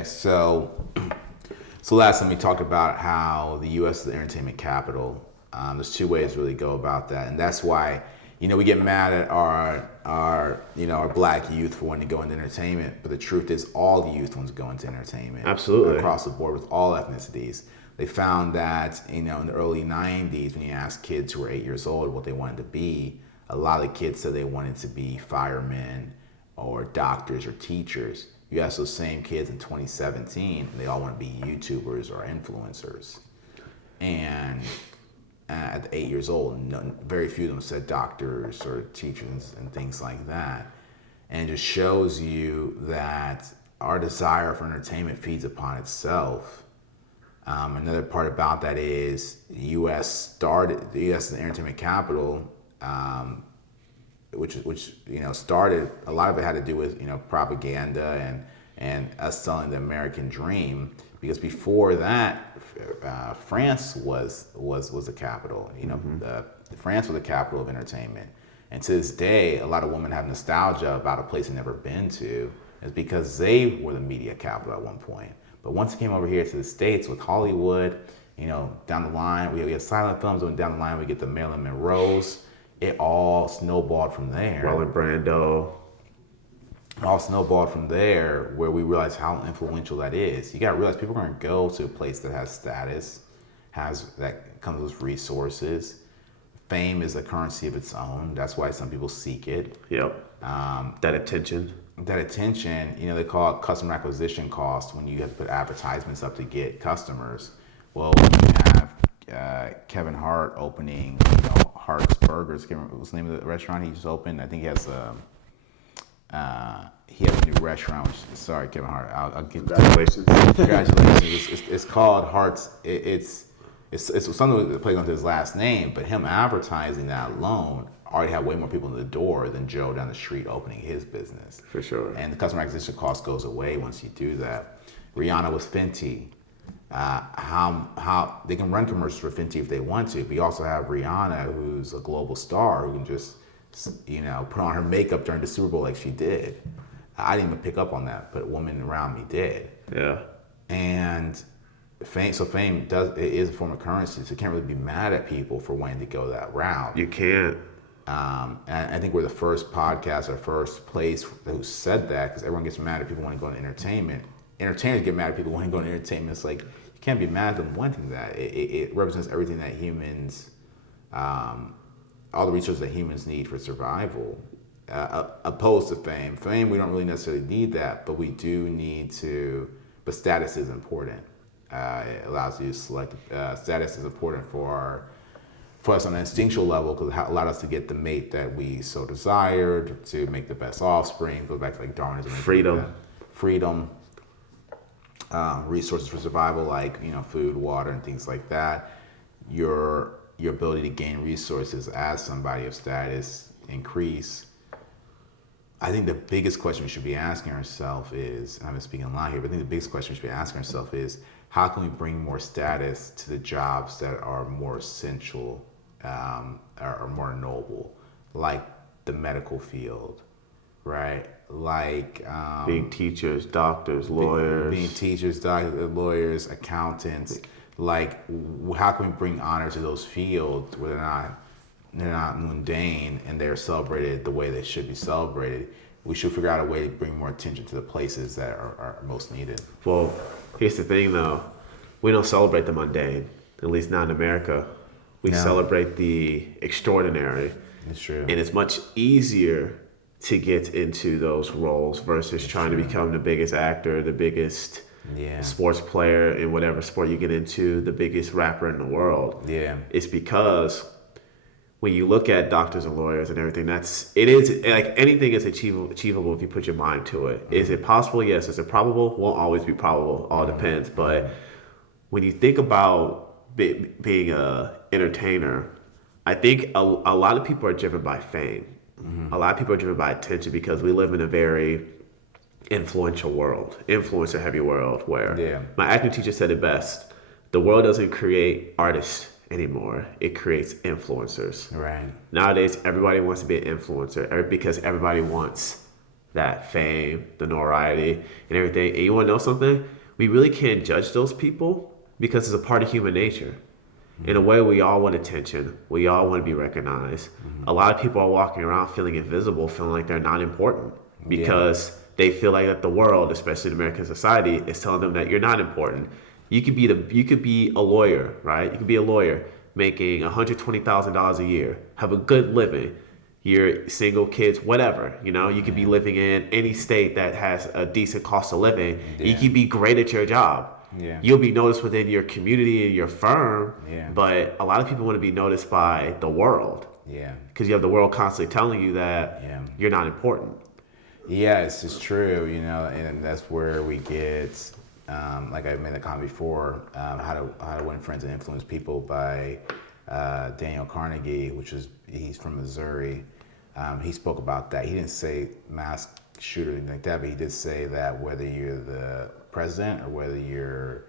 Okay, so last time we talked about how the U.S. is the entertainment capital. There's two ways to really go about that, and that's why we get mad at our black youth for wanting to go into entertainment. But the truth is, all the youth wants to go into entertainment. Absolutely. Across the board with all ethnicities. They found that in the early '90s, when you asked kids who were 8 years old what they wanted to be, a lot of kids said they wanted to be firemen or doctors or teachers. You ask those same kids in 2017, they all want to be YouTubers or influencers. And at 8 years old, very few of them said doctors or teachers and things like that. And it just shows you that our desire for entertainment feeds upon itself. Another part about that is the U.S. is the entertainment capital, which started, a lot of it had to do with propaganda and us selling the American dream, because before that France was the capital. France was the capital of entertainment, and to this day a lot of women have nostalgia about a place they've never been to. It's because they were the media capital at one point, but once it came over here to the States with Hollywood, down the line we have silent films, and down the line we get the Marilyn Monroes. It all snowballed from there. Marlon Brando. All snowballed from there, where we realize how influential that is. You gotta realize people are gonna go to a place that has status, that comes with resources. Fame is a currency of its own. That's why some people seek it. Yep. That attention. They call it customer acquisition cost when you have to put advertisements up to get customers. Well, when you have Kevin Hart opening, Hart's Burgers. What's the name of the restaurant he just opened? I think he has a new restaurant. Sorry, Kevin Hart. I'll get Congratulations. Congratulations. It's called Hart's. It's something that plays onto his last name, but him advertising that alone already had way more people in the door than Joe down the street opening his business. For sure. And the customer acquisition cost goes away once you do that. Rihanna was Fenty. How they can run commercials for Fenty if they want to, but you also have Rihanna, who's a global star, who can just put on her makeup during the Super Bowl like she did. I didn't even pick up on that, but women around me did. Yeah. And fame is a form of currency, so you can't really be mad at people for wanting to go that route. You can't. And I think we're the first podcast or first place who said that, because everyone gets mad at people wanting to go into entertainment. Entertainers get mad at people wanting to go into entertainment. It's like, you can't be mad at them wanting that. It represents everything that humans, all the resources that humans need for survival, opposed to fame. Fame, we don't really necessarily need that, but we do need to, but status is important. It allows you to select, status is important for us on an instinctual level, because it allowed us to get the mate that we so desired, to make the best offspring. Goes back to like Darwinism. Freedom. Resources for survival, like food, water, and things like that. Your ability to gain resources as somebody of status increase. I think the biggest question we should be asking ourselves is, and I'm speaking a lot here, but I think the biggest question we should be asking ourselves is, how can we bring more status to the jobs that are more essential, or more noble, like the medical field, right? Like being teachers, doctors, lawyers. Being teachers, doctors, lawyers, accountants. Like, how can we bring honor to those fields where they're not mundane and they're celebrated the way they should be celebrated? We should figure out a way to bring more attention to the places that are most needed. Well, here's the thing though. We don't celebrate the mundane, at least not in America. We celebrate the extraordinary. It's true. And it's much easier to get into those roles versus trying to become the biggest actor, the biggest sports player in whatever sport you get into, the biggest rapper in the world. Yeah. It's because when you look at doctors and lawyers and everything, it is like anything is achievable if you put your mind to it. Mm-hmm. Is it possible? Yes. Is it probable? Won't always be probable. All depends. But when you think about being a entertainer, I think a lot of people are driven by fame. Mm-hmm. A lot of people are driven by attention because we live in a very influential world, influencer heavy world, where my acting teacher said it best: the world doesn't create artists anymore, it creates influencers. Right. Nowadays, everybody wants to be an influencer because everybody wants that fame, the notoriety, and everything. And you want to know something? We really can't judge those people because it's a part of human nature. In a way, we all want attention. We all want to be recognized. A lot of people are walking around feeling invisible, feeling like they're not important because they feel like that the world, especially the American society, is telling them that you're not important. You could be a lawyer, right? You could be a lawyer making $120,000 a year, have a good living. You're single, kids, whatever. You know, you could be living in any state that has a decent cost of living. You could be great at your job. Yeah. You'll be noticed within your community and your firm, Yeah. but a lot of people want to be noticed by the world Yeah. because you have the world constantly telling you that Yeah. you're not important. Yes, it's true, you know, and that's where we get, like I made the comment before, how to Win Friends and Influence People by Daniel Carnegie, he's from Missouri. He spoke about that. He didn't say mass shooter or anything like that, but he did say that whether you're the president or whether you're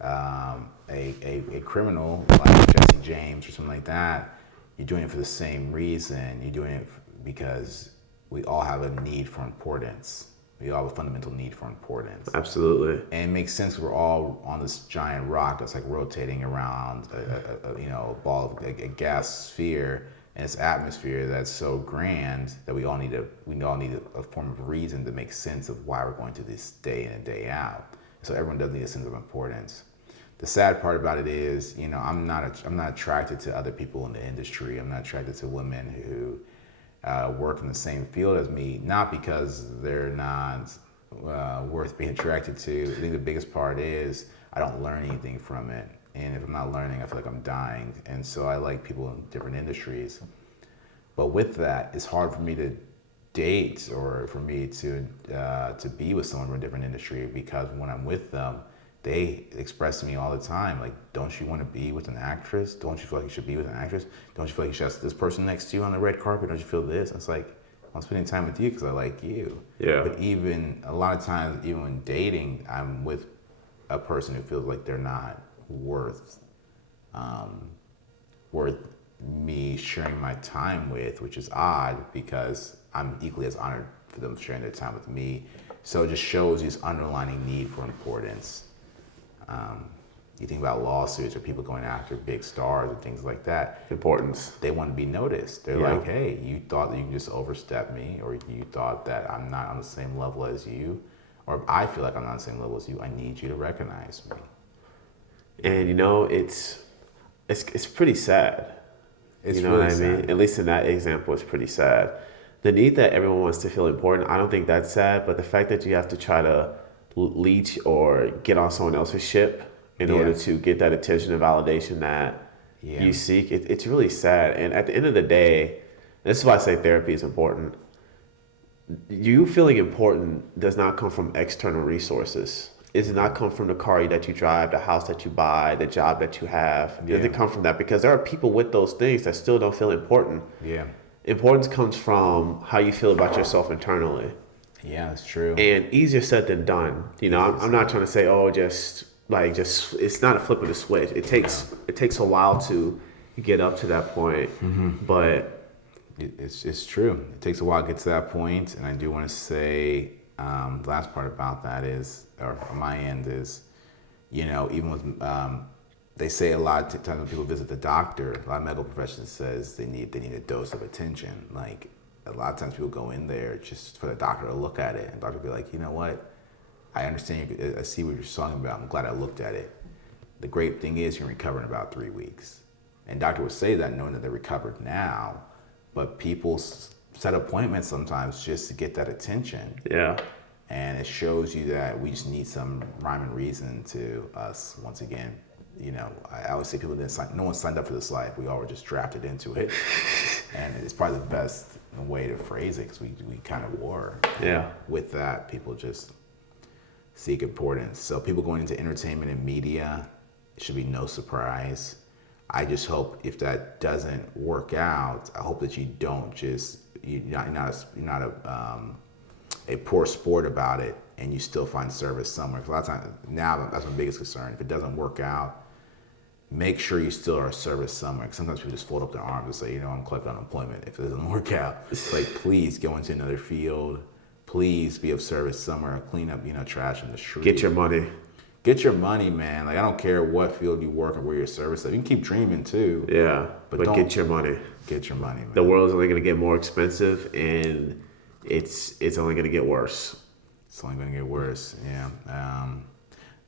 a criminal like Jesse James or something like that, you're doing it for the same reason. You're doing it because we all have a need for importance. We all have a fundamental need for importance. Absolutely. And it makes sense 'cause we're all on this giant rock that's like rotating around a ball of a gas sphere and its atmosphere that's so grand that we all need a form of reason to make sense of why we're going through this day in and day out. So everyone does need a sense of importance. The sad part about it is, you know, I'm not attracted to other people in the industry. I'm not attracted to women who work in the same field as me, not because they're not worth being attracted to. I think the biggest part is I don't learn anything from it. And if I'm not learning, I feel like I'm dying. And so I like people in different industries. But with that, it's hard for me to date or for me to be with someone from a different industry because when I'm with them, they express to me all the time, like, don't you want to be with an actress? Don't you feel like you should be with an actress? Don't you feel like you should have this person next to you on the red carpet? Don't you feel this? And it's like, I'm spending time with you because I like you. Yeah. But even a lot of times, even when dating, I'm with a person who feels like they're not worth me sharing my time with, which is odd because I'm equally as honored for them sharing their time with me. So it just shows this underlying need for importance. You think about lawsuits or people going after big stars and things like that. Importance. They want to be noticed. They're like, hey, you thought that you can just overstep me, or you thought that I'm not on the same level as you, or I feel like I'm not on the same level as you. I need you to recognize me. And you know, it's pretty sad. It's you know really what I mean? sad. At least in that example, it's pretty sad. The need that everyone wants to feel important, I don't think that's sad, but the fact that you have to try to leech or get on someone else's ship in order to get that attention and validation that you seek, it's really sad. And at the end of the day, this is why I say therapy is important. You feeling important does not come from external resources. It does not come from the car that you drive, the house that you buy, the job that you have. It doesn't come from that because there are people with those things that still don't feel important. Yeah. Importance comes from how you feel about yourself internally. Yeah, that's true. And easier said than done. You know, I'm not trying to say, oh, just it's not a flip of the switch. It takes a while to get up to that point, but it's true. It takes a while to get to that point, and I do want to say the last part about that is, or on my end is, you know, even with they say a lot of times when people visit the doctor, a lot of medical professionals says they need a dose of attention. Like a lot of times people go in there just for the doctor to look at it, and the doctor will be like, you know what, I understand, I see what you're talking about. I'm glad I looked at it. The great thing is you're recovering in about 3 weeks. And doctor would say that knowing that they're recovered now, but people set appointments sometimes just to get that attention. yeah. And it shows you that we just need some rhyme and reason to us once again. You know, I always say people didn't sign, no one signed up for this life. We all were just drafted into it. And it's probably the best way to phrase it because we kind of were. Yeah. And with that, people just seek importance. So people going into entertainment and media, it should be no surprise. I just hope if that doesn't work out, I hope that you don't just, you're not a poor sport about it and you still find service somewhere. 'Cause a lot of times, now that's my biggest concern. If it doesn't work out, make sure you still are a service somewhere. 'Cause sometimes people just fold up their arms and say, you know, I'm collecting unemployment if it doesn't work out. It's like, please go into another field. please be of service somewhere. Clean up, trash in the street. Get your money. Get your money, man. Like, I don't care what field you work or where your service is. You can keep dreaming too. Yeah, but get your money. Get your money, man. The world's only going to get more expensive, and it's only going to get worse. It's only going to get worse. Yeah.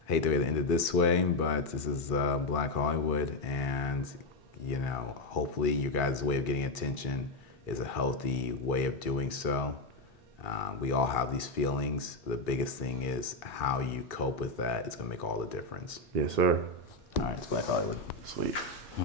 Hate the way to end it this way, but this is Black Hollywood, and hopefully you guys' way of getting attention is a healthy way of doing so. We all have these feelings. The biggest thing is how you cope with that. It's going to make all the difference. Yes, sir. All right, it's Black Hollywood. Sweet.